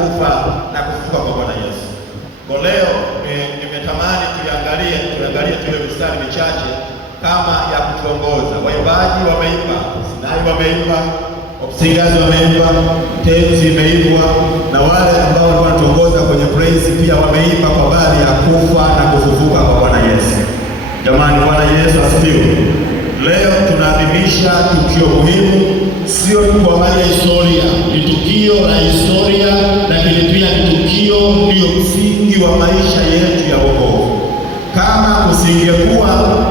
kufa na kufufuka kwa Bwana Yesu. Kwa leo nimetamani tuangalie tule mistari michache kama ya kutuongoza. Waimbaji wameimba, Sinai wameimba, Singers wameimba, tenzi imeimbwa, na wale ambao wanatuongoza kwenye praise pia wameimba kwa habari ya kufa na kufufuka kwa Bwana Yesu. Jamani, Bwana Yesu asifiwe. Leo tunaadhimisha tukio muhimu, sio kwa habari ya historia, ni tukio la historia, lakini pia ni tukio ndio msingi wa maisha yetu ya wokovu. Kama usingekuwa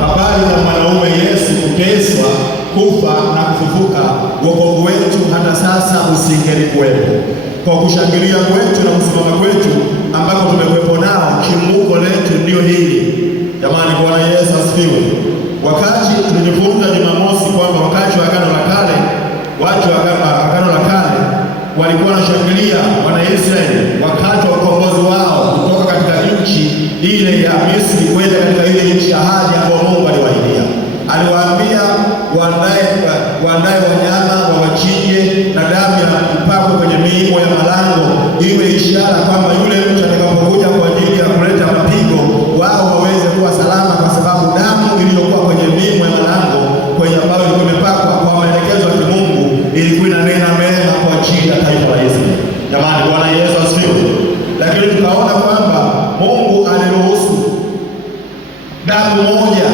habari za mwanaume Yesu kuteswa, kufa na kufufuka, wokovu wetu hata sasa usingelikuwepo. Kwa kushangilia kwetu na kusimama kwetu ambako tumekuwepo nao, chimbuko letu ndio hili. Jamani, Bwana Yesu asifiwe. Wakati tulijifunza Jumamosi kwamba wakati wa Agano la Kale, watu wa Agano la Kale walikuwa wanashangilia wana Israeli wakati wa ukombozi wao kutoka katika nchi ile ya Misri kwenda katika ile nchi ya ahadi ambayo Mungu aliwaahidia. Aliwaambia waandae wanyama wawachinje na damu ya kupakwa kwenye miimo ya malango iwe ishara kwamba yule mtu atakapokuja kwa ajili ya kuleta mapigo wao waweze kuwa salama, kwa sababu damu iliyokuwa kwenye miimo ya malango kwenye ambayo ilikuwa imepakwa kwa maelekezo ya Mungu ilikuwa inanena mema kwa ajili ya taifa la Israeli. Jamani, Bwana Yesu asifiwe. Lakini tukaona kwamba Mungu aliruhusu damu moja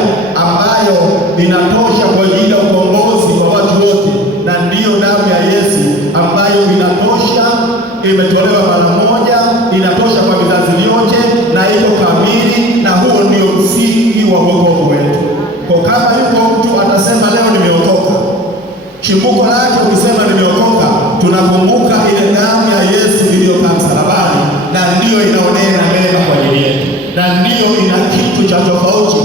ambayo inatosha kwa ajili ya ukombozi wa watu wote, na ndiyo damu ya Yesu ambayo inatosha, imetolewa mara moja, inatosha kwa vizazi vyote na iko kamili, na huo ndio msingi wa wokovu wetu. Kwa kama yuko mtu atasema leo nimeokoka, chimbuko lake ukisema nimeokoka, tunakumbuka ile damu ya Yesu iliyokaa msalabani, na ndiyo inaonena mema kwa ajili yetu, na ndiyo ina kitu cha tofauti.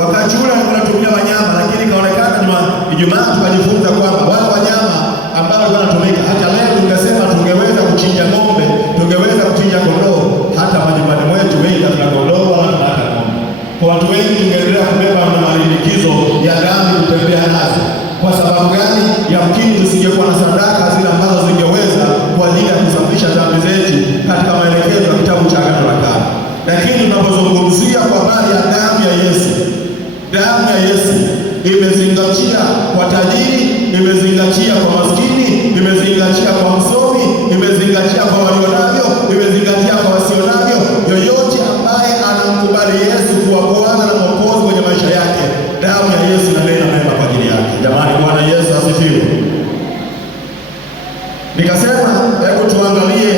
Wakati ule tunatumia wanyama, lakini kaonekana Ijumaa tukajifunza kwamba wale wanyama ambao wanatumika hata leo, tungesema tungeweza kuchinja ng'ombe, tungeweza kuchinja kondoo, hata majumbani mwetu wengi tuna kondoo wala hata ng'ombe. Kwa watu wengi tungeendelea kubeba na malimbikizo ya dhambi kutembea nazo. Kwa sababu gani? Yamkini tusingekuwa na sadaka zile ambazo zingeweza kwa ajili ya kusafisha dhambi zetu katika maelekezo ya kitabu cha Agano la Kale. Lakini tunapozungumzia kwa habari ya damu ya Yesu, damu ya Yesu imezingatia kwa tajiri, imezingatia kwa maskini, imezingatia kwa msomi, imezingatia kwa walionavyo, imezingatia kwa wasionavyo. Yoyote ambaye anamkubali Yesu kuwa Bwana na Mwokozi kwenye maisha yake, damu ya Yesu inanena mema kwa ajili yake. Jamani, Bwana Yesu asifiwe. Nikasema hebu tuangalie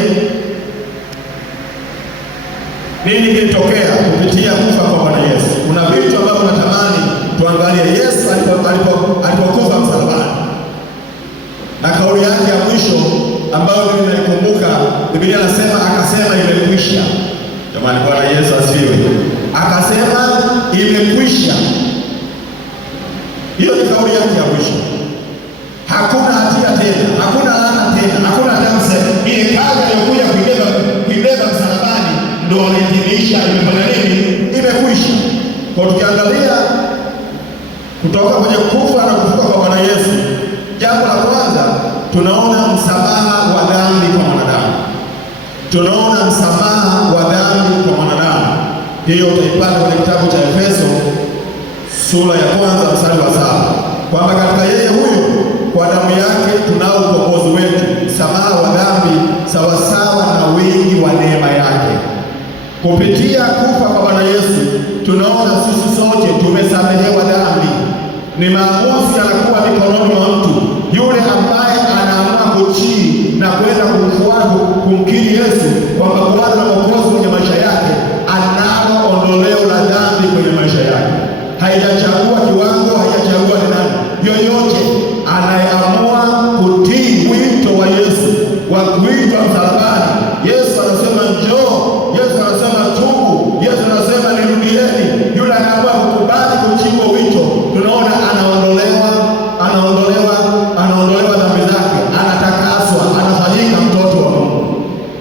nini kilitokea kupitia kufa kwa Bwana Yesu. Kuna vitu ambavyo natamani tuangalie. Yesu alipokufa msalabani, na kauli yake ya mwisho ambayo mimi naikumbuka, Biblia inasema akasema imekwisha. Jamani, Bwana Yesu asifiwe. Akasema imekwisha. Hiyo ni kauli yake ya mwisho. Hakuna hatia tena, hakuna laana tena, hakuna damu tena. Ile kazi aliyokuja kuibeba msalabani ndio alihitimisha, imefanya nini? Imekwisha. Kwa tukiangalia kutoka kwenye kufa na kufufuka kwa Bwana Yesu, jambo la kwanza tunaona msamaha wa dhambi kwa mwanadamu. Tunaona msamaha wa dhambi kwa mwanadamu. Hiyo utaipata kwenye kitabu cha Efeso sura ya 1 mstari wa 7, kwamba katika yeye huyo kwa damu yake tunao ukombozi wetu, msamaha wa dhambi sawasawa na wingi wa neema yake. Kupitia kufa kwa Bwana Yesu tunaona sisi sote tumesamehewa dhambi. Ni maamuzi yanakuwa mikononi mwa mtu yule ambaye anaamua kutii na kwenda kumkiri Yesu kwamba Bwana na Mwokozi kwenye maisha yake. Analo ondoleo la dhambi kwenye maisha yake. Haijachagua kiwango, haijachagua ni nani. Yoyote anayeamua kutii wito wa Yesu wa kuitwa msalabani, Yesu anasema njoo, Yesu anasema tubu, Yesu anasema nirudieni. Yule anaamua kukubali kuchukua wito, tunaona anaondolewa dhambi zake, anatakaswa, anafanyika mtoto wa Mungu.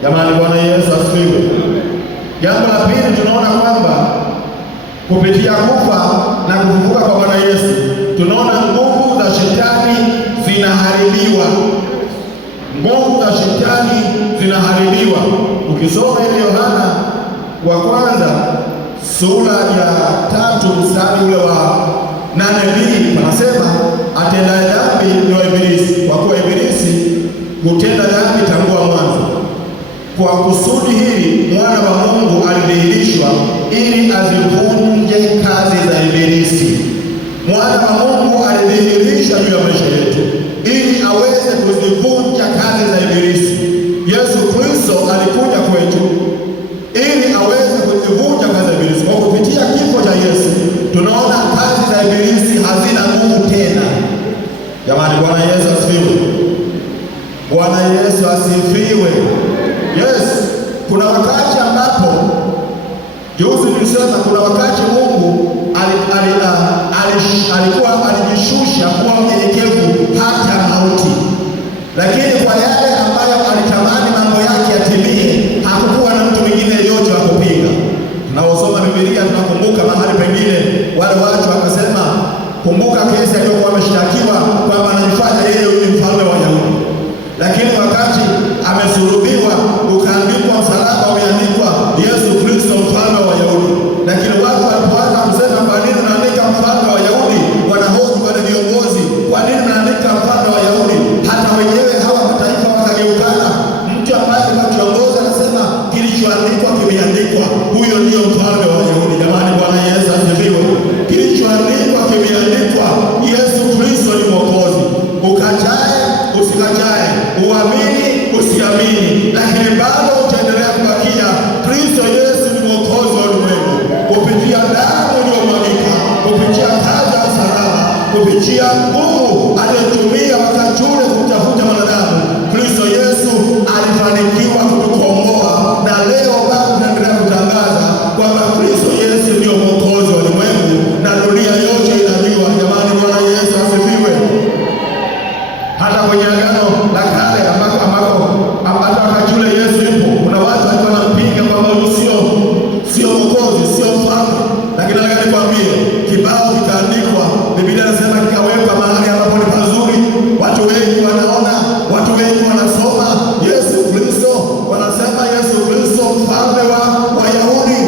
Jamani, Bwana Yesu asifiwe. Jambo la pili tunaona kwamba kupitia kufa na kufufuka kwa Bwana Yesu tunaona nguvu za shetani zinaharibiwa. Nguvu za shetani zinaharibiwa. Ukisoma ile Yohana wa kwanza sura ya 3 mstari ule wa 8b panasema, atendaye dhambi ni wa Ibilisi, kwa kuwa Ibilisi hutenda dhambi tangu mwanzo. Kwa kusudi hili mwana wa Mungu alidhihirishwa ili azivunje kazi za Ibilisi. Mwana wa Mungu alidhihirishwa juu ya maisha yetu ili aweze kuzivunja kazi za Ibilisi. Yesu Kristo alikuja kwetu ili aweze kuzivunja kazi za Ibilisi. Kwa kupitia kifo cha Yesu tunaona kazi za Ibilisi hazina nguvu tena. Jamani, Bwana Yesu asifiwe. Bwana Yesu asifiwe. Yes, kuna wakati ambapo juzi nilisema kuna wakati Mungu alikuwa alijishusha kuwa mnyenyekevu hata mauti, lakini kwa yale ambayo alitamani mambo yake yatimie, hakukuwa na mtu mwingine yeyote wa kupinga. Tunaosoma Biblia tunakumbuka mahali pengine wale watu wakasema, kumbuka kesi aliyokuwa ameshtakiwa kwamba anajifanya yeye ni mfalme wa Wayahudi, lakini wakati amesulubiwa ukaandikwa msalaba umeandikwa Yesu Kristo mfalme wa Wayahudi. Lakini watu walipoanza kusema kwa nini unaandika mfalme wa Wayahudi, wanahoji wale viongozi, kwa nini unaandika mfalme wa Wayahudi? Hata wenyewe hawa mataifa wakageukana. Mtu ambaye kiongozi anasema kilichoandikwa kimeandikwa, huyo ndio mfalme wa Wayahudi. Jamani, Bwana Yesu asifiwe. Kilichoandikwa kimeandikwa, Yesu Kristo ni Mwokozi. Ukatae usikatae, uamini usiamini, lakini bado utaendelea kubakia Kristo Yesu ni Mwokozi wa ulimwengu, kupitia damu iliyomwagika, kupitia kazi ya msalaba, kupitia nguvu aliyotumia wakati ule kumtafuta mwanadamu. Kristo Yesu alifanikiwa kutukomboa, na leo bado tunaendelea kutangaza kwamba Kristo Yesu ndio Mwokozi wa ulimwengu na dunia yote inajua. Jamani, Bwana Yesu asifiwe. Hata kwenye Agano la Kale ambako hata wakati ule Yesu yupo, kuna watu walikuwa wanampinga kwamba sio Mwokozi, sio mfalme. Lakini nataka nikwambie, kibao kikaandikwa, Biblia inasema kikawekwa mahali ambapo ni pazuri, watu wengi wanaona, watu wengi wanasoma Yesu Kristo, wanasema Yesu Kristo mfalme wa Wayahudi.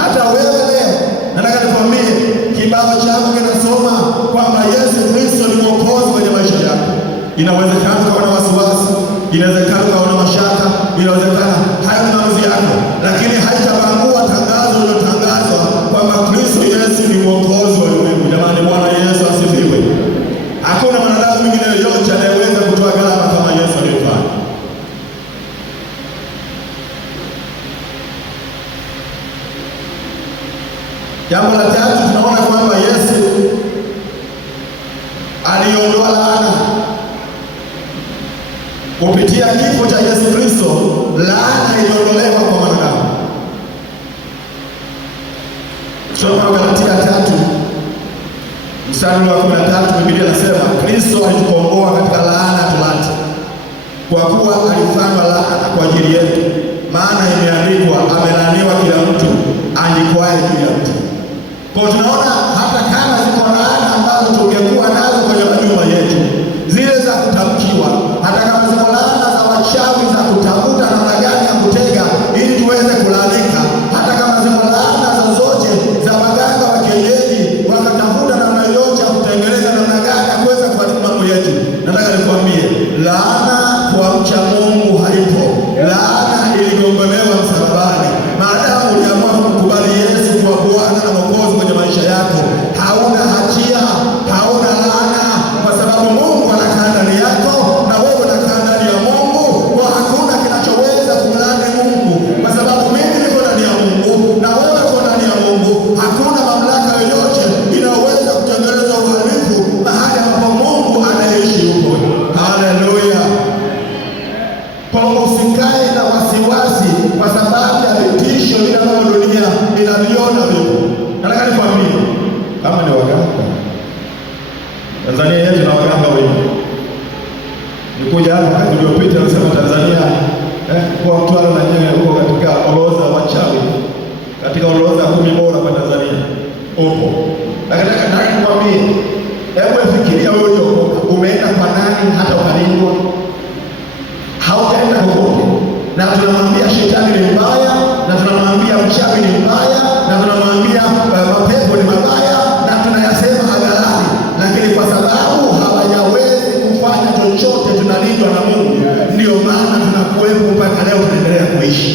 Hata wewe leo nataka nikwambie, kibao chako kinasoma kwamba Yesu Kristo ni Mwokozi kwenye maisha yako. Inawezekana ukawa na wasiwasi, inawezekana ukawa na mashaka, inawezekana hayo ni maamuzi yako, lakini haitabangua tangazo lililotangazwa kwamba Kristo Yesu ni Mwokozi wa ulimwengu. Jamani, Bwana Yesu asifiwe. Hakuna mwanadamu mwingine yoyote anayeweza kutoa gharama kama Yesu aliyofanya. Jambo la tatu, tunaona kwamba Yesu aliondoa laana. Kupitia kifo cha Yesu Kristo, laana iliondolewa kwa mwanadamu. Soma Galatia 3 mstari wa 13, Biblia inasema Kristo alitukomboa katika laana ya torati, kwa kuwa alifanywa laana kwa ajili yetu, maana imeandikwa, amelaaniwa kila mtu ajikwae juu ya mtu. Kwa tunaona hata kama ziko laana ambazo tungekuwa nazo kwenye majumba yetu, zile za kutamkiwa, hata kama ziko laana za wachawi za kutafuta namna gani ya kutega ili tuweze kulalamika, hata kama ziko laana zozote za waganga wa kienyeji wakatafuta namna yote ya kutengeneza namna gani ya kuweza kuharibu mambo yetu, nataka nikwambie, laana kwa mcha Mungu haipo. Laana iligongolewa msalabani. Maadamu uliamua kumkubali Yesu kwa Bwana na Mwokozi kwenye maisha yako, hauna hatia, hauna laana, kwa sababu Mungu anakaa ndani yako na wewe unakaa ndani ya Mungu. Kwa hakuna kinachoweza kumlaani Mungu, kwa sababu mimi niko ndani ya Mungu na wewe uko ndani ya Mungu. Hakuna mamlaka yoyote inayoweza kutengeneza uhalifu mahali ambapo Mungu anaishi huko. Haleluya. Kwa usikae na wasiwasi kwa sababu ya vitisho vile ambavyo dunia inaviona vipo. Nataka nikwambie, kama ni waganga, Tanzania yetu na waganga wengi. Nikuja hapa wakati uliopita nasema Tanzania kwa Mtwara na nyewe huko katika orodha ya wachawi, katika orodha 10 bora kwa Tanzania upo. Nataka nikwambie, hebu fikiria wewe uliokoka, umeenda kwa nani hata ukalindwa? Hautaenda kokote, na tunamwambia shetani ni mbaya, na tunamwambia mchawi ni mbaya, na tunamwambia mapepo ni mabaya, na tunayasema hadharani, lakini kwa sababu hawajawezi kufanya chochote, tunalindwa na Mungu. Ndio maana tunakuwepo mpaka leo, tunaendelea kuishi.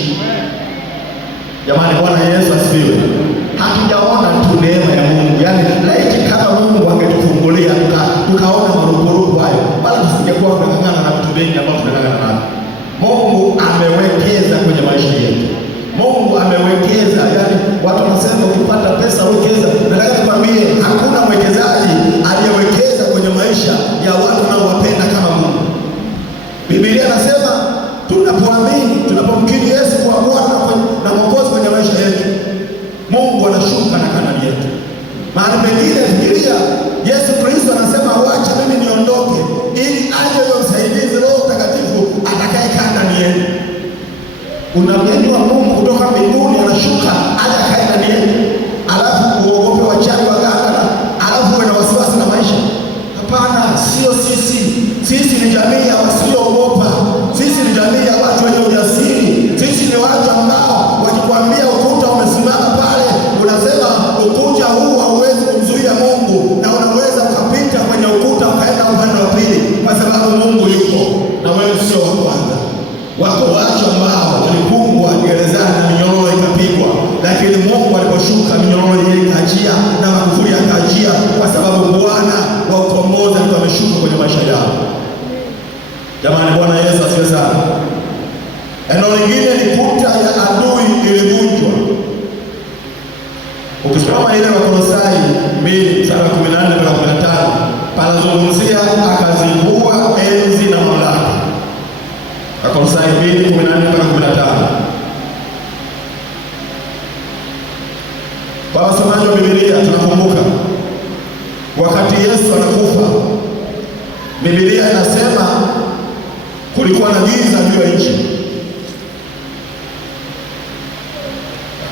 Jamani, Bwana Yesu asifiwe. Hatujaona tu neema ya Mungu, yaani laiti kama Mungu angetufungulia tukaona marupurupu hayo, wala tusingekuwa tunang'ang'ana na vitu vingi ambavyo tunang'ang'ana navyo. Mungu amewekeza kwenye maisha yetu. Mungu amewekeza, yaani watu wanasema ukipata pesa wekeza. Nataka nikwambie hakuna mwekezaji aliyewekeza kwenye maisha ya watu wanaowapenda kama Mungu. Biblia inasema tunapoamini, tunapomkiri Yesu kuwa Bwana na Mwokozi kwenye maisha yetu, Mungu anashuka na kanani yetu. Mahali pengine fikiria Yesu Kristo anasema wacha mimi niondoke ili aje yule msaidizi Roho Mtakatifu atakayekaa ndani yenu. Unamjeni wa Mungu kutoka mbinguni anashuka aje akae ndani yenu, alafu uogope wachawi waganga, alafu uwe na wasiwasi na maisha? Hapana, sio sisi. Sisi ni jamii ya wasioogopa. Sisi ni jamii ya watu wenye ujasiri. Sisi ni watu ambao wakikwambia ukuta umesimama pale, unasema ukuta huu hauwezi kumzuia Mungu, na unaweza ukapita kwenye ukuta ukaenda upande wa pili, kwa sababu Mungu yuko na wewe. Sio wa kwanza. Wako watu ambao walifungwa gerezani na minyororo ikapigwa, lakini Mungu aliposhuka minyororo ile ikaachia na makufuri yakaachia, kwa sababu Bwana wa ukombozi alikuwa ameshuka kwenye maisha yao. Jamani, Bwana Yesu asifiwe sana. Eneo lingine ni kuta ya adui ilivunjwa. Ukisoma ile Wakolosai 2:14-15 panazungumzia akazivua enzi na mamlaka. Wakolosai 2:14-15. Kwa wasomaji wa Biblia tunakumbuka wakati Yesu anakufa, Biblia inasema kulikuwa na giza juu ya nchi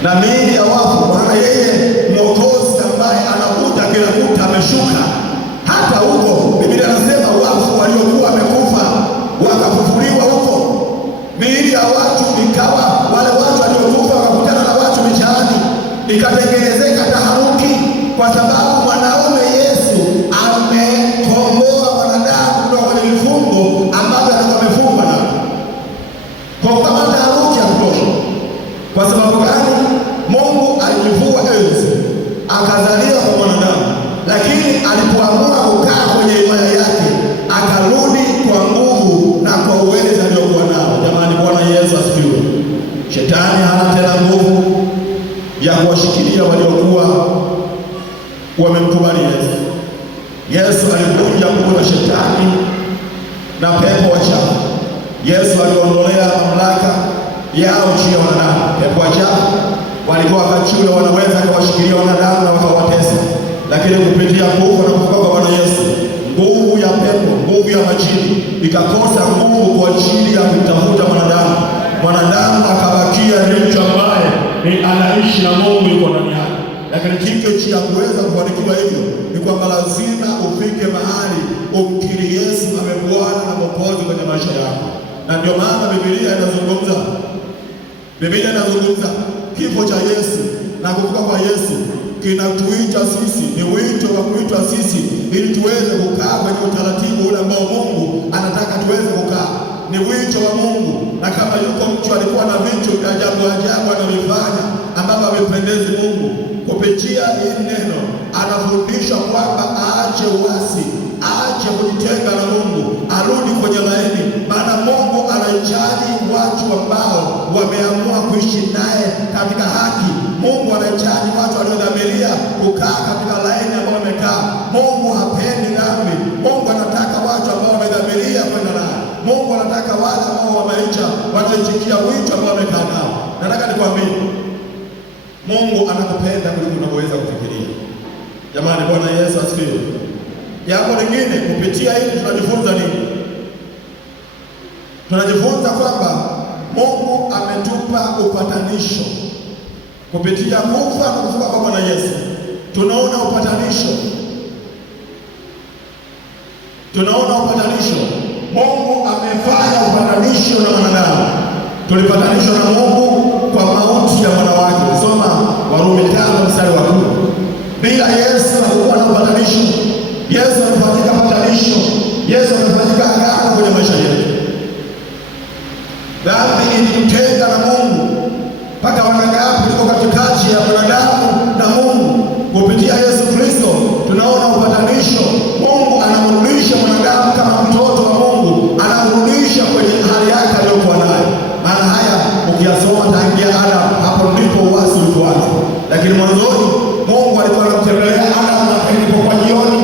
na miili ya wafu, maana yeye Mwokozi ambaye anakuta kila kuta ameshuka. Hata huko Biblia inasema wafu waliokuwa wamekufa wakafufuliwa huko. Miili ya watu ikawa, wale watu waliokufa wakakutana na watu mitaani, ikatengenezeka taharuki, kwa sababu mwanaume Yesu amekomboa wanadamu kutoka kwenye vifungo ambavyo alikuwa amefungwa nao. Kwa kama taharuki ya kutosha. Kwa sababu gani? Mungu alijivua enzi akazaliwa kwa mwanadamu, lakini alipoamua kukaa kwenye himaya yake akarudi kwa nguvu na kwa uwezo aliokuwa nao. Jamani, Bwana Yesu asifiwe. Shetani hana tena nguvu ya kuwashikilia waliokuwa wamemkubali Yesu. Yesu alivunja nguvu za shetani na pepo wachafu. Yesu aliondolea mamlaka yao chini ya wanadamu. Pepo wachafu walikuwa wakati ule wanaweza kuwashikilia wanadamu na wakawatesa, lakini kupitia kufa na kufufuka kwa Bwana Yesu, nguvu ya pepo, nguvu ya majini ikakosa nguvu kwa ajili ya kumtafuta mwanadamu. Mwanadamu akabakia ni mtu ambaye anaishi na Mungu yuko ndani yake. Lakini kitu cha kuweza kufanikiwa hivyo ni kwamba lazima ufike mahali umkiri Yesu awe Bwana na Mwokozi kwenye maisha yako. Na ndio maana Biblia inazungumza kifo cha Yesu na kufufuka kwa Yesu kinatuita sisi, ni wito wa kuitwa sisi ili tuweze kukaa kwenye utaratibu ule ambao Mungu anataka tuweze kukaa. Ni wito wa Mungu, na kama yuko mtu alikuwa na vitu vya ajabu anavifanya ambavyo havipendezi Mungu, kupitia hili neno anafundisha kwamba aache uasi, aache kujitenga na Mungu, arudi kwenye laini, maana Mungu anahitaji watu ambao wameamua kuishi naye katika haki. Mungu anahitaji watu waliodhamiria kukaa katika laini ambao wamekaa. Mungu hapendi dhambi. Mungu anataka watu ambao wamedhamiria kwenda naye. Mungu anataka wale ambao wameicha, wanaitikia wito ambao wamekaa nao. Nataka nikwambie, Mungu anakupenda kuliko unavyoweza kufikiria. Jamani, Bwana Yesu asifiwe. Jambo lingine kupitia hili tunajifunza nini? Tunajifunza kwamba Mungu ametupa upatanisho kupitia kufa na kufufuka kwa Bwana Yesu. Tunaona upatanisho, tunaona upatanisho. Mungu amefanya upatanisho na wanadamu. tulipatanishwa na Mungu kwa mauti ya mwana wake. Soma Warumi 5:10. Bila Yesu hakukuwa na upatanisho. Yesu amefanyika patanisho. Yesu amefanyika agano kwenye maisha yetu. Dhambi ilitutenga na Mungu mpaka wanadamu tuko katikati ya wanadamu na Mungu. Kupitia Yesu Kristo tunaona upatanisho. Mungu anamrudisha mwanadamu kama mtoto wa Mungu, anamrudisha kwenye hali yake aliyokuwa nayo. Maana haya ukiyasoma tangia Adamu, hapo ndipo uasi ulipoanza. Lakini mwanzoni Mungu alikuwa anamtembelea Adamu na ilipokuwa jioni,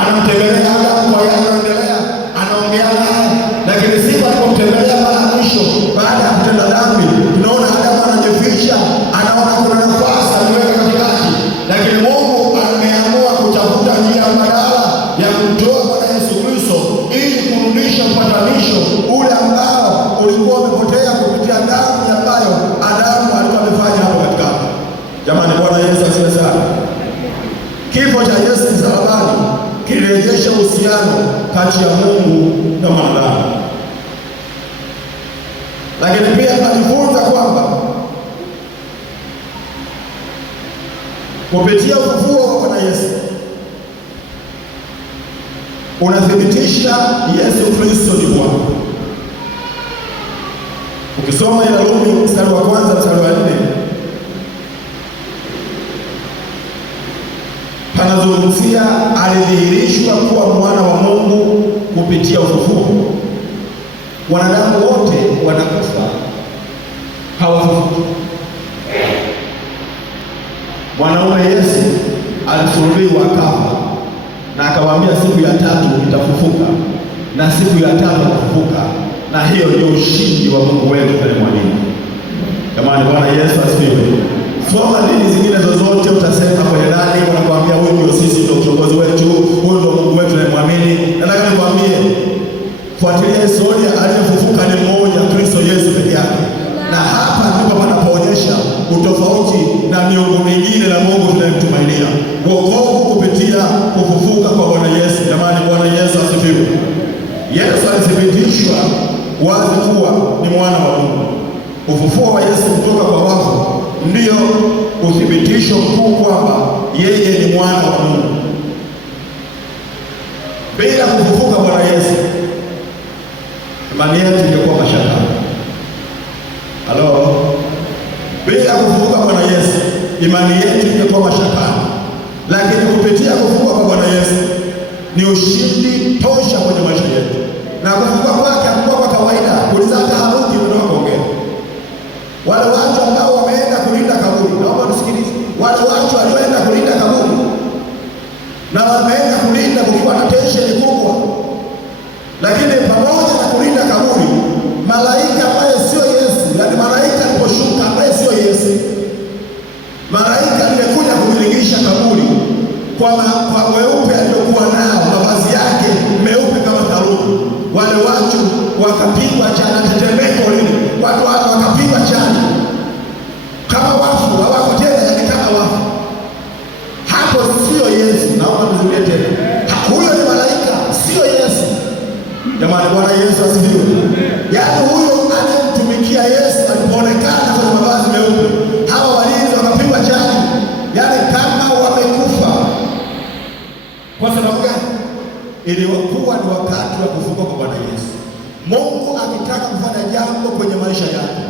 anamtembelea Adamu kwa yale yanaendelea, anaongea naye. Lakini siku alipomtembelea mara ya mwisho baada ya kutenda dhambi, tunaona Adamu anajificha, anaona kuna nafasi aliweka katikati. Lakini Mungu ameamua kutafuta njia mbadala ya kumtoa Bwana Yesu Kristo ili kurudisha upatanisho ule ambao ulikuwa umepotea kupitia damu ambayo Adamu alikuwa amefanya hapo katikati. Jamani, Bwana Yesu asifiwe sana. Kifo cha Yesu msalabani kilirejesha uhusiano kati ya Mungu na mwanadamu. Lakini pia tunajifunza kwamba kupitia ufufuo wa Bwana Yesu unathibitisha Yesu Kristo ni Bwana. Ukisoma ile Warumi mstari wa 1 mstari wa 4, panazungumzia alidhihirishwa kuwa mwana wa Mungu kupitia ufufuo. Wanadamu wote wanakufa, hawafufuki. Mwanaume Yesu alisulubiwa akafa, na akawaambia siku ya tatu nitafufuka, na siku ya tatu atafufuka, na hiyo ndio ushindi wa Mungu wetu tunayemwamini. Jamani, Bwana Yesu asifiwe. Soma dini zingine zozote, utasema kwenye ndani wanakuambia huyu ndio sisi, ndio kiongozi wetu, huyu ndio Mungu wetu tunayemwamini. Nataka nikwambie, fuatilia historia, aliyefufuka ni mmoja, Kristo Yesu peke yake. Na hapa ndipo panapoonyesha utofauti na miungu mingine na Mungu tunayemtumainia. Wokovu kupitia kufufuka kwa Bwana Yesu. Jamani, Bwana Yesu asifiwe. Yesu alithibitishwa wazi kuwa ni mwana wa Mungu. Ufufuo wa Yesu kutoka kwa wafu ndio uthibitisho mkuu kwamba yeye ni mwana wa Mungu. Bila kufufuka Bwana Yesu, imani yetu ingekuwa mashaka. Halo? Bila kufufuka Bwana Yesu, imani yetu ingekuwa mashaka. Lakini kupitia kufufuka kwa Bwana Yesu ni ushindi tosha kwenye maisha yetu. Na kufufuka kwake hakuwa kwa kawaida. Uliza hata Haruki ndio kuongea. Wale watu ambao wameenda kulinda kaburi, naomba tusikilize. Wale watu walioenda kulinda kaburi na wameenda kulinda kukiwa na tension kubwa. Lakini pamoja na kulinda kaburi, malaika ambaye sio Yesu, yani malaika aliposhuka ambaye sio Yesu, malaika aliyekuja kulilingisha kaburi kwa weupe aliokuwa nao, mavazi yake meupe kama theluji. Wale watu wakapigwa chana, tetemeko lile, watu wakapigwa chana kama wafu, hawako tena, yani kama wafu. Hapo sio Yesu, naomba nizungumzie tena. Huyo ni malaika, sio Yesu. Jamani, Bwana Yesu asifiwe. Yaani huyo anayemtumikia Yesu alipoonekana kwa mavazi meupe, hawa walinzi wakapigwa chana, yaani kama wamekufa. Kwa sababu gani? Ilikuwa ni wakati wa kufufuka kwa Bwana Yesu. Mungu akitaka kufanya jambo kwenye maisha yako,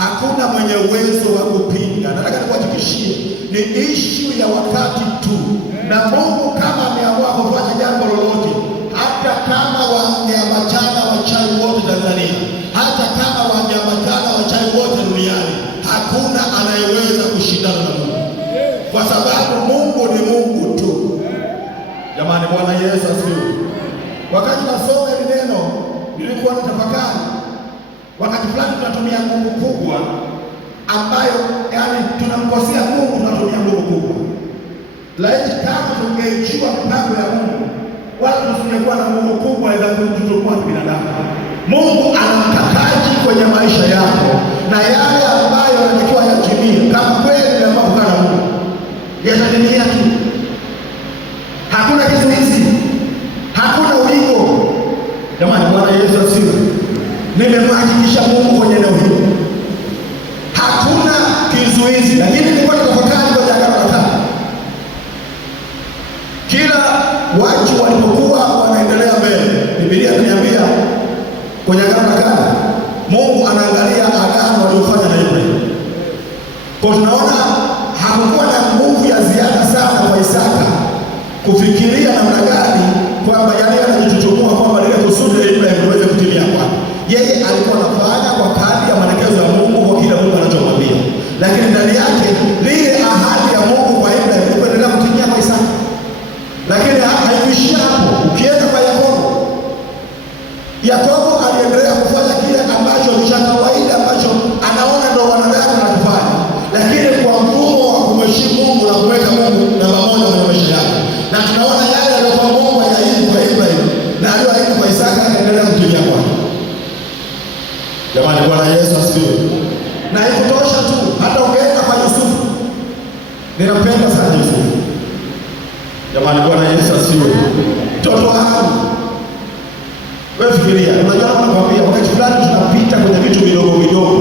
hakuna mwenye uwezo wa kupinga. Nataka nikuhakikishie ni issue ya wakati tu. Na Mungu kama ameamua kufanya jambo lolote, hata kama wangeambatana wachawi wote Tanzania, hata kama wangeambatana wachawi wote duniani, hakuna anayeweza kushindana na Mungu, kwa sababu Mungu ni Mungu tu. Jamani, Bwana Yesu asifiwe. Wakati nasoma hili neno nilikuwa natafakari, wakati fulani tunatumia nguvu kubwa ambayo yani tunamkosea Mungu, tunatumia nguvu kubwa. Laiti kama tungeijua mipango ya Mungu, wala tusingekuwa na nguvu kubwa za kututoa binadamu. Mungu ana mkakati kwenye maisha yako, na yale ambayo yanatakiwa yatimie, kama kweli umeamua kukaa na Mungu, yatatimia tu. Hakuna kizuizi, hakuna ulingo. Jamani, Bwana Yesu asifiwe. Nimemhakikisha Mungu kwenye eneo hili. hizi. Lakini nilikuwa natafakari kwenye Agano la Kale, kila watu walipokuwa wanaendelea mbele, Biblia inaniambia kwenye Agano la Kale Mungu anaangalia agano waliofanya na Ibrahim. Kwa tunaona hakukuwa na nguvu ya ziada sana kwa Isaka kufikiria namna gani kwamba yale yanajitutumua kwamba lile kusudi la Ibrahim liweze kutimia kwake. Yeye alikuwa anafanya kwa kadri ya maelekezo ya Mungu kwa kile Mungu anachomwambia, lakini ndani yake lile ahadi ya Mungu kwa Ibrahim iliendelea kutimia kwa Isaka. Lakini haikuishia hapo. Ukienda kwa Yakobo aliendelea kufanya kile ambacho ni cha kawaida ambacho anaona ndio wanadamu wanafanya, lakini kwa mfumo wa kumheshimu Mungu na kuweka Mungu namba moja kwenye maisha yake. Na tunaona yale aliyokuwa Mungu aliahidi kwa Ibrahim na aliyoahidi kwa Isaka akaendelea kutimia kwake. Jamani, Bwana Yesu asifiwe. Na haikutosha tu, hata ungeenda kwa Yusufu. Ninampenda sana Yusufu. Jamani, Bwana Yesu asifiwe. Mtoto wa Haruni. Wewe fikiria, unajua nakwambia wakati fulani tunapita kwenye vitu vidogo vidogo,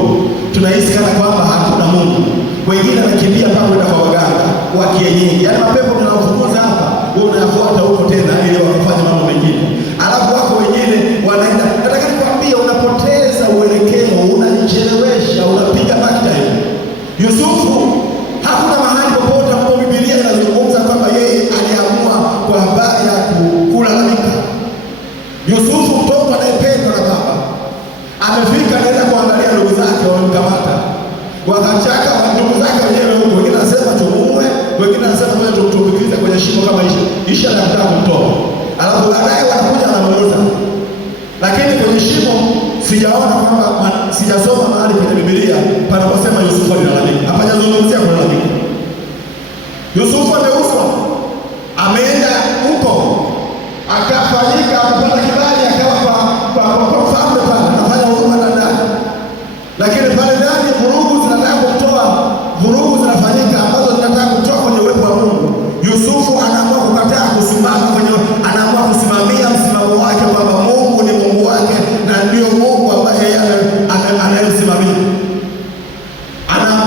tunahisi kana kwamba hakuna Mungu. Wengine wanakimbia mpaka kwenda kwa waganga wa kienyeji. Yaani mapepo tunaofukuza hapa, wewe unayafuata huko tena ili wakufanye mambo mengine. Alafu wako wengine wanaenda. Nataka nikwambie unapoteza uelekeo, unajichelewesha, unapiga backtrack. Yusufu hakuna mahali popote ambapo Biblia inazungumza kwamba yeye aliamua kwa habari ya kulalamika. Yusufu mtoto anayependwa na baba amefika, anaenda kuangalia ndugu zake wamemkamata, wakachaka ndugu zake wenyewe huko, wengine anasema tumuue, wengine anasema ngoja tumtumbukize kwenye shimo kama ishara ya kutaka kumtoa, alafu baadaye wanakuja wanamuuza. Lakini kwenye shimo sijaona kwamba sijasoma mahali kwenye Biblia panaposema Yusufu alilalamika. Hapajazungumzia kulalamika. Yusufu ameuzwa, ameenda huko akafanyika akapata kibali akawa kwa mfalme pale anafanya huduma ndani. Lakini pale ndani vurugu zinataka kumtoa, vurugu zinafanyika ambazo zinataka kumtoa kwenye uwepo wa Mungu. Yusufu anaamua kukataa kusimama anaamua kusimamia msimamo wake kwamba Mungu ni Mungu wake na ndio Mungu ambaye yeye anayemsimamia.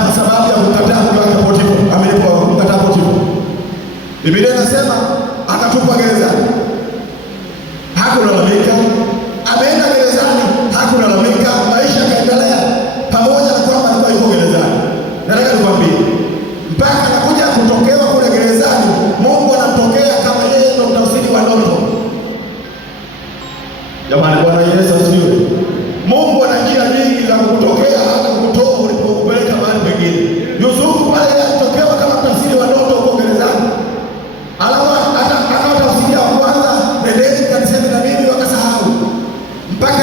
Kwa sababu ya kukataa mke wake Potifa, amekukataa Potifa. Biblia inasema akatupwa gerezani. Hakulalamika. Ameenda gerezani, hakulalamika, maisha yakaendelea pamoja na kwamba alikuwa yuko gerezani. Nataka nikwambie, mpaka anakuja kutokewa kule gerezani, Mungu anamtokea kama yeye ndio mtafsiri wa ndoto. Jamani, Bwana Yesu asifiwe. Mungu ana njia nyingi za kukutokea hata kukutoa ulipokupeleka mahali pengine. Yusufu pale alitokewa kama mtafsiri wa ndoto huko gerezani. Alafu hata tafsiri ya kwanza nendeni kanisani na mimi wakasahau. Mpaka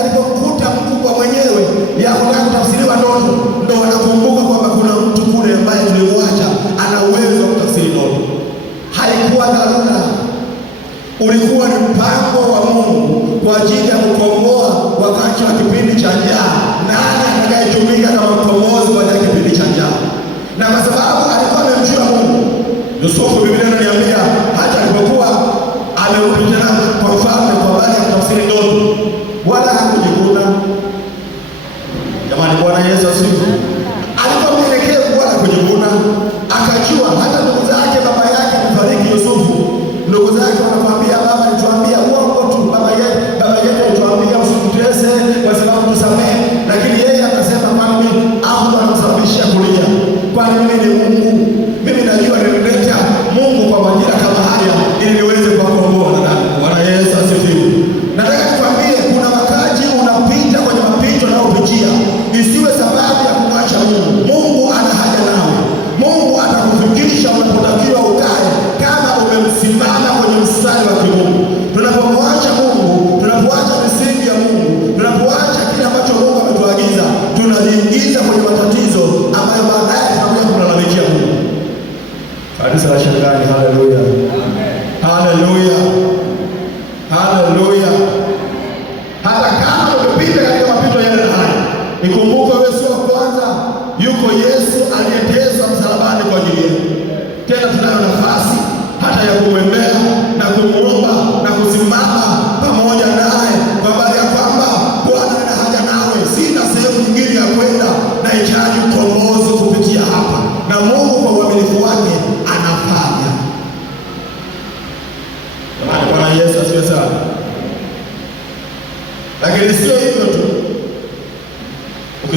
alipomkuta mkubwa mwenyewe ya kutaka kutafsiriwa ndoto, ndio wanakumbuka kwamba kuna mtu kule ambaye tulimwacha ana uwezo wa kutafsiri ndoto. Haikuwa dharura. Ulikuwa ni mpango wa Mungu kwa ajili ya kukomboa wakati wa kipindi cha njaa. Nani atakayetumika kama mkombozi kwa ajili ya kipindi cha njaa? Na kwa sababu alikuwa amemjua Mungu, Yusufu, Biblia inaniambia hata alipokuwa amerudi tena kwa mfalme kwa baada ya kutafsiri ndoto, wala hakujikuna. Jamani, Bwana Yesu asifiwe. Alikuwa mwelekevu, wala kujikuna. Akajua hata ndugu zake, baba yake amefariki Yusufu, ndugu zake wanamwambia baba alituambia uongo tu, baba yetu alituambia usikutese kwa sababu tusamehe. Lakini yeye akasema kwani mimi hapo anamsababishia kulia, kwani mimi ni Mungu, mimi najua nimemleta Mungu kwa majira kama haya ili niweze kuwakomboa. Bwana Yesu asifiwe. Nataka nikwambie kuna wakati unapita kwenye mapito na upitia, isiwe sababu ya kumwacha Mungu. Mungu ana haja nawe. Mungu atakufikisha unapotakiwa ukae kama umemsimama kwenye mstari wa kimungu. Tunapomwacha Mungu, tunapoacha misingi ya Mungu, tunapoacha kile ambacho Mungu ametuagiza, tunajiingiza kwenye matatizo ambayo baadaye tunakuja kumlalamikia Mungu. Kanisa la Shetani, haleluya. Haleluya. Haleluya. Hata kama umepita katika mapito yale haya, nikumbuke wewe sio kwanza, yuko Yesu aliyeteswa msalabani kwa ajili yetu. Tena tunayo nafasi hata ya kumwendea na kumuomba na kusimama pamoja naye kwa habari ya kwamba Bwana ana haja nawe, sina sehemu nyingine ya kwenda, nahitaji ukombozi kupitia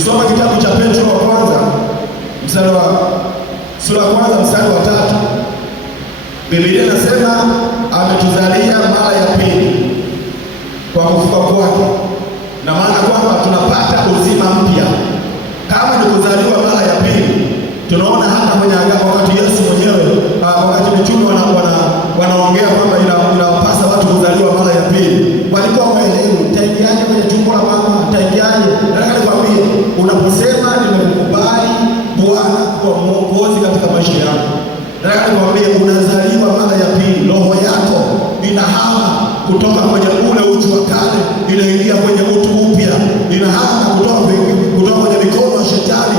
Ukisoma kitabu cha Petro wa kwanza sura ya kwanza mstari wa 3, Biblia inasema ametuzalia mara ya pili kwa kufufuka kwake, na maana kwamba tunapata uzima mpya. Kama ni kuzaliwa mara ya pili, tunaona hata kwenye agano, wakati Yesu mwenyewe, wakati mitume wanaongea kwamba inawapasa watu kuzaliwa mara ya pili, walikuwa waelewi taingiaje kwenye tumbo la mama, taingiaje. Nataka nikwambie, unaposema nimekubali Bwana kuwa Mwokozi katika maisha yako, nataka nikwambie unazaliwa mara ya pili. Roho yako inahama kutoka kwenye ule utu wa kale, inaingia kwenye utu mpya. Inahama kutoka kwenye mikono ya shetani,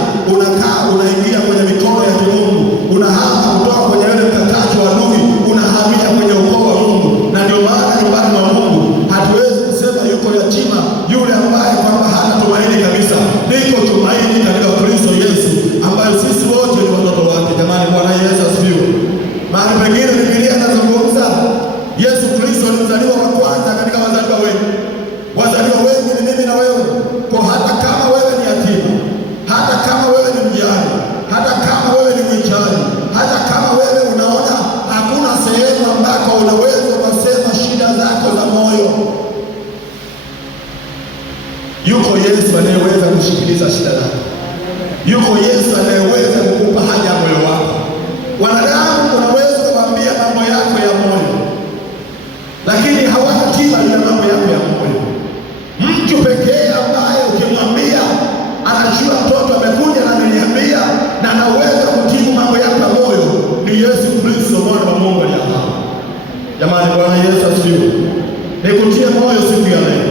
unaingia kwenye mikono ya Mungu. Unahama kutoka kwenye ile mkakati wa adui, unahamia kwenye ukoo wa Mungu. Na ndio maana nyumbani mwa Mungu hatuwezi kusema yuko yatima yule ambaye kwamba hana tumaini kabisa. Liko tumaini katika Kristo Yesu, ambaye sisi wote ni watoto wake. Jamani, Bwana Yesu asifiwe. Mahali pengine Biblia inazungumza Yesu Kristo ni mzaliwa wa kwanza katika wazaliwa wengi. Wazaliwa wengi ni mimi na wewe. Kwa hata kama wewe ni yatima, hata kama wewe ni mjane, hata kama wewe ni mwichaji, hata kama wewe unaona hakuna sehemu ambako unaweza kusema shida zako za moyo, yuko Yesu anayeweza kushikiliza shida zako. Yuko Yesu anayeweza kukupa haja ya moyo wako. Wanadamu unaweza kuambia mambo yako ya moyo, lakini hawana tiba ya mambo yako ya moyo. Mtu pekee ambaye ukimwambia anajua mtoto amekuja na ameniambia na anaweza kutibu mambo yako ya moyo ni Yesu Kristo, mwana wa Mungu aliye hai. Jamani, Bwana Yesu asifiwe. Nikutie moyo siku ya leo.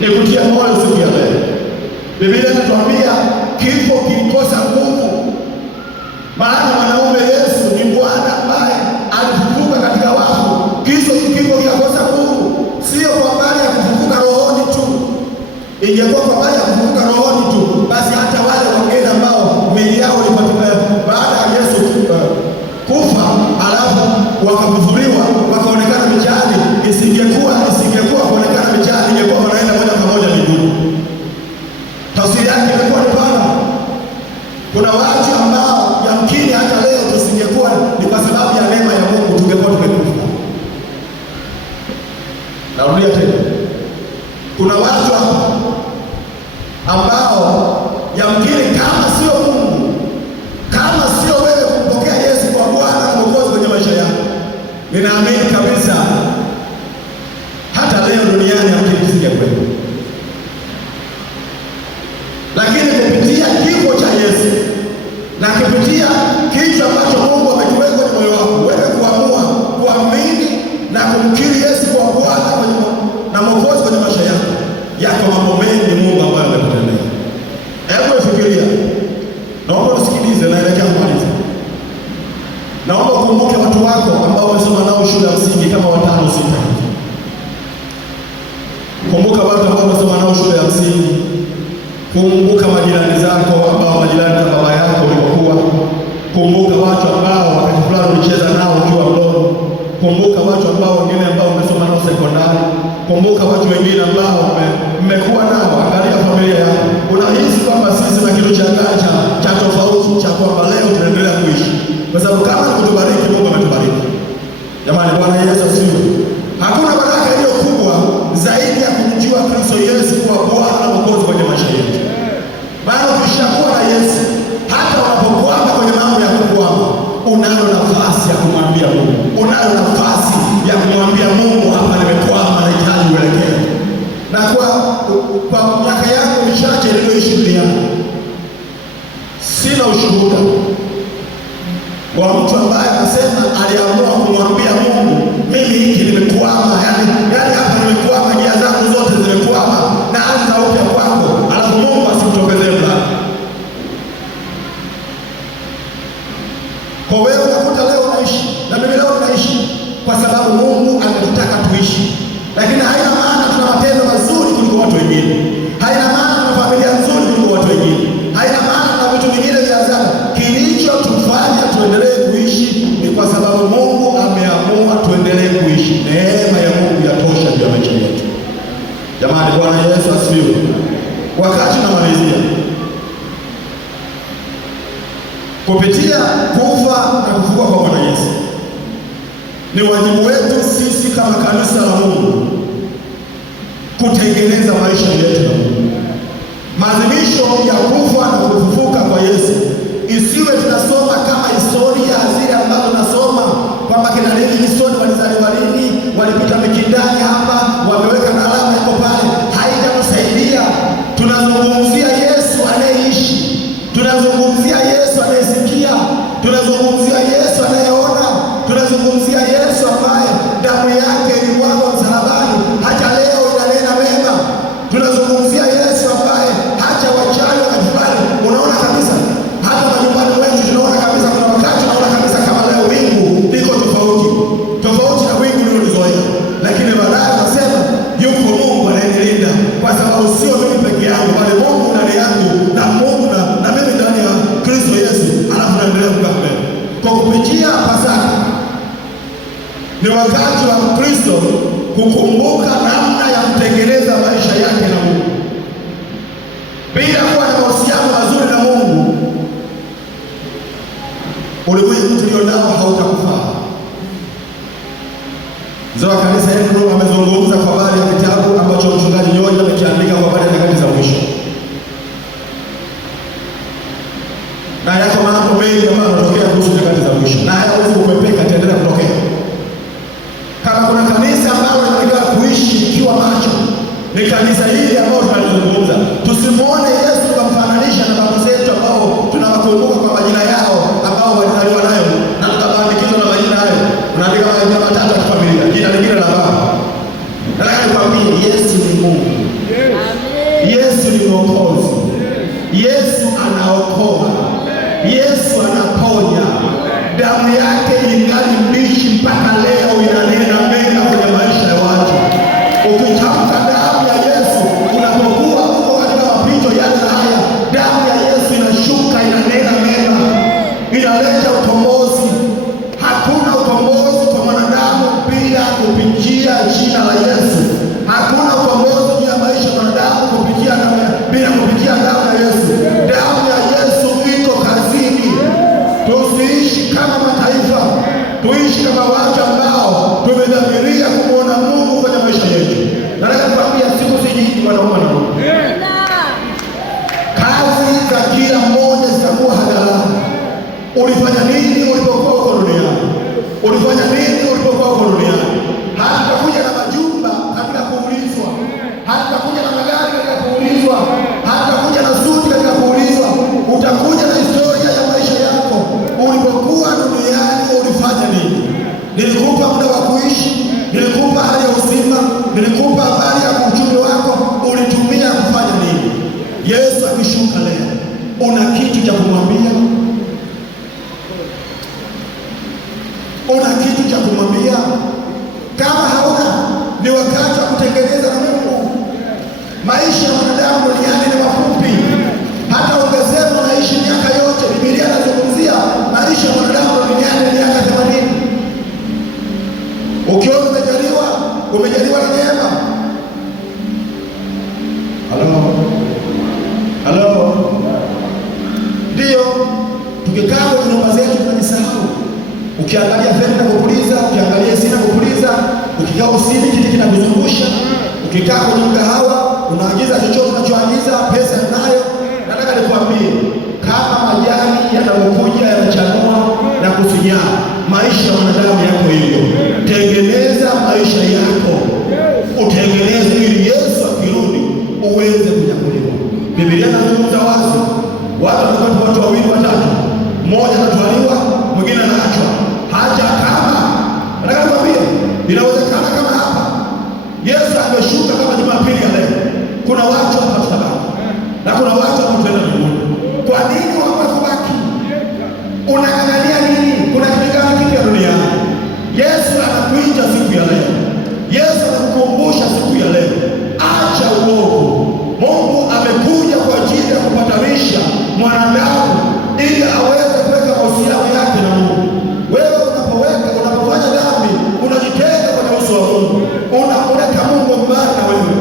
Nikutie moyo siku ya leo. Biblia inatuambia kifo kilikosa nguvu, maana mwanaume Yesu ni Bwana ambaye alifufuka katika wafu. Kifo kikakosa nguvu, sio kwa habari ya kufufuka rohoni tu. Ingekuwa kwa habari ya kufufuka rohoni tu, basi hata wale wageni ambao miili yao ilipatikana baada ya Yesu kufa alafu wakafufuliwa wakaonekana mitaani, isingekuwa kuonekana mitaani, ingekuwa wanaenda moja kwa moja mbinguni. Tafsiri yake ilikuwa ni pana. Kuna watu ambao yamkini hata leo tusingekuwa, ni kwa sababu ya neema ya Mungu tungekuwa tumekufa. Narudia tena, kuna watu ambao yamkini kama sio Mungu, kama sio wewe kumpokea Yesu kwa Bwana na Mwokozi kwenye maisha yako, ninaamini kabisa hata leo duniani yamkini tusingekuwa. Lakini kupitia kifo cha Yesu na kupitia kitu ambacho Mungu amekiweka kwenye moyo wako, wewe kuamua kuamini na kumkiri Yesu kwa Bwana na Mwokozi kwenye maisha yako, yako mambo mengi Mungu ambayo amekutendea. Hebu fikiria. Naomba usikilize, naelekea kumaliza. Naomba ukumbuke watu wako ambao umesoma nao shule ya msingi kama 5 6 hivi. Kumbuka watu ambao umesoma nao shule ya msingi. Kumbuka majirani zako ambao majirani za baba yako walikuwa. Kumbuka watu ambao wakati fulani ulicheza nao ukiwa mdogo. Kumbuka watu ambao wengine ambao umesoma nao sekondari. Kumbuka watu wengine ambao mmekuwa nao. Angalia familia yako. Unahisi kwamba sisi na kitu cha tofauti cha kwamba leo tunaendelea kuishi, kwa sababu kama kutubariki Mungu ametubariki. Jamani, Bwana Yesu asifiwe. Hakuna baraka iliyo kubwa zaidi ya kumjua Kristo Yesu kuwa Bwana na Mwokozi kwenye maisha yetu. Maana ukishakuwa na Yesu, hata unapokwama kwenye mambo ya kukwama, unayo nafasi ya kumwambia Mungu. Unayo nafasi ya kumwambia Mungu, hapa nimekwama, nahitaji uelekeo. Na kwa miaka yangu michache niliyoishi duniani, sina ushuhuda wa mtu ambaye anasema aliamua kumwambia Mungu, mimi hiki nimekwama, yani hapa nimekwama, njia zangu zote zimekwama, na anza upya kwangu, alafu Mungu asimtokezee mlango. Kwa wewe unakuta leo unaishi na mimi leo tunaishi kwa sababu Mungu ametutaka tuishi, lakini haina maana tuna matendo mazuri kuliko watu wengine. Haina maana tuna familia nzuri kuliko watu wengine. Haina maana tuna vitu vingine vya ajabu. Kilichotufanya tuendelee kuishi ni kwa sababu Mungu ameamua tuendelee kuishi. Neema ya Mungu ya Jamani, Bwana Yesu asifiwe. Wakati namalizia, kupitia kufa na kufufuka kwa Bwana Yesu, ni wajibu wetu sisi kama kanisa la Mungu kutengeneza maisha yetu na Mungu. Maadhimisho ya kufa na kufufuka kwa Yesu isiwe tunasoma kama historia zile ambazo tunasoma kwamba kina Livingstone walizaliwa lini, walipita Mikindani hapa, wameweka na alama iko pale. Haitatusaidia. Tunazungumzia Yesu anayeishi, tunazungumzia Yesu anayesikia, tunazungumzia Yesu anayeona, tunazungumzia Yesu ambaye damu yake ilimwagwa msalabani, hata leo inanena mema. Tunazungumzia Yesu ambaye hata wachawi wakajibali. Unaona kabisa hata majumbani wetu tunaona kabisa, kuna wakati tunaona kabisa kama leo wingu liko tofauti na wingu lililozoea, lakini baadaye tunasema yuko Mungu anayenilinda, kwa sababu sio mimi peke yangu, bali Mungu ndani yangu na Mungu na mimi ndani ya Kristo Yesu. Alafu naendelea kukaa mbele kwa kupitia Pasaka. Ni wakati wa Kristo kukumbuka namna ya kutengeneza maisha yake na Mungu. Bila kuwa na mahusiano mazuri na Mungu, ulimwengu tulionao hautakufaa. Mzee wa kanisa yetu amezungumza kwa habari ya kitabu ambacho mchungaji Nyoja amekiandika kwa habari ya nyakati za mwisho, na yako mambo mengi ambayo yanatokea kuhusu nyakati za mwisho, na hayawezi kukwepeka, ataendelea kutokea. Kama kuna kanisa ambalo linataka kuishi ikiwa macho, ni kanisa hili ambalo tunalizungumza. Tusimuone Yesu kumfananisha na babu zetu ambao tunawakumbuka kwa majina yao ambao walizaliwa nayo na tukabaandikizwa na majina hayo. Unaandika majina matatu ya familia, jina lingine la baba. Nataka nikwambie Yesu ni Mungu. Yesu ni Mwokozi. Yesu anaokoa. Yesu anaponya. Damu yake ingali mbichi mpaka leo, inanena mema kwenye maisha ya watu. Ukitamka damu ya Yesu unapokuwa uko katika mapito yale haya, damu ya Yesu inashuka, inanena mema, inaleta ukombozi. Hakuna ukombozi kwa mwanadamu bila kupitia jina la Yesu. Hakuna ukombozi juu ya maisha ya mwanadamu bila kupitia damu ya Yesu. Damu ya Yesu iko kazini. Tusiishi kama mataifa, tuishi kama watu ambao tumedhamiria kumwona Mungu kwenye maisha yetu. Nataka kukwambia siku si nyingi, wanaume na wanawake, kazi za kila mmoja zitakuwa hadharani. Ulifanya nini ulipokuwa uko duniani? Ulifanya nini ulipokuwa uko duniani? Hatakuja na majumba katika kuulizwa, hatakuja na magari katika kuulizwa, hatakuja na suti katika kuulizwa. Utakuja na historia ya maisha yako. Ulipokuwa duniani ulifanya nini? Nilikupa muda wa kuishi, nilikupa hali ya uzima, nilikupa habari ya uchumi wako, ulitumia kufanya nini? Yesu akishuka leo, una kitu cha kumwambia? Una kitu cha kumwambia? Kama hauna, ni wakati wa kutengeneza na Mungu. Maisha ya mwanadamu duniani ni mafupi. Hata ungesema unaishi miaka yote, Biblia inazungumzia maisha ya mwanadamu duniani ni miaka 80. Ukiona umejaliwa na neema. Halo. Ndio, tukikaa kwenye nyumba zetu tunajisahau. Ukiangalia feni na kupuliza, ukiangalia sina kupuliza, ukikaa usini kiti kinakuzungusha, ukikaa kwenye mgahawa unaagiza chochote unachoagiza, pesa unayo. Nataka nikwambie, kama majani yanapokuja yanachanua na kusinyaa, maisha ya mwanadamu yako hivyo. Tengeneza maisha yako, utengeneze ili Yesu akirudi uweze kunyakuliwa. Biblia inazungumza wazi, watu wawili watatu, mmoja anatwaliwa, mwingine anaachwa. Hata kama nataka nikwambie, inawezekana kama hapa Yesu ameshuka kama Jumapili ya leo, kuna watu hapa tutabaki na kuna watu hapa tutaenda mbinguni. Kwa nini wakubaki? Unang'ang'ania nini? Kuna kitu gani kipya duniani? Yesu anakuita siku ya leo. Yesu anakukumbusha siku ya leo, acha uovu. Mungu amekuja kwa ajili ya kupatanisha mwanadamu ili aweze kuweka mahusiano yake na Mungu. Wewe unapofanya dhambi unajitenga kwenye uso wa Mungu, unamweka Mungu mbali na wewe.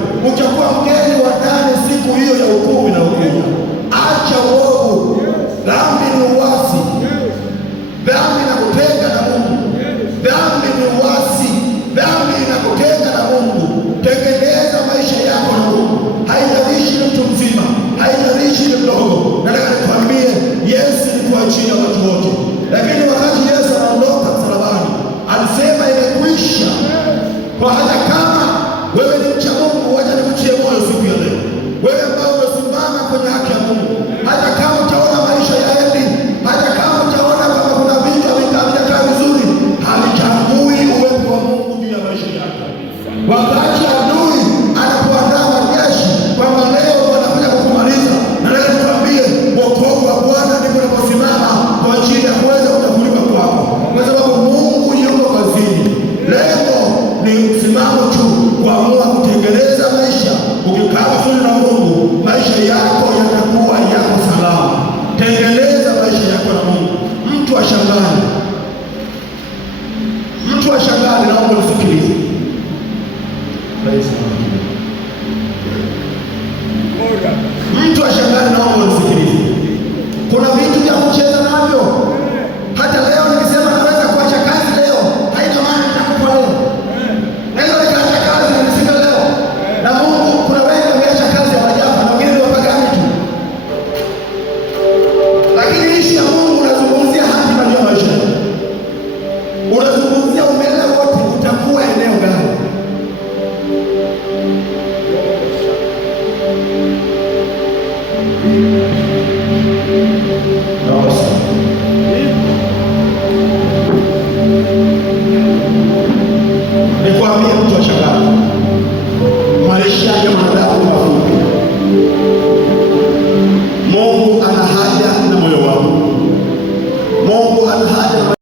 Ukikaa vizuri na Mungu, maisha yako yatakuwa yako salama. Tengeneza maisha yako na Mungu. Mtu wa shambani, naomba nisikilize. Mtu wa shambani, naomba nisikilize. Kuna vitu vya kucheza navyo. Hata leo nikisema naweza kuacha kazi leo, haina maana nitakufa leo. Naweza nikaacha kazi na nisika leo. Na Mungu, kuna wengi wameacha kazi hawajafa na wengine wapagani tu. Lakini ishi ya Mungu unazungumzia hatima ya maisha. Unazungumzia umele wote utakuwa eneo gani? Nikwambie mtu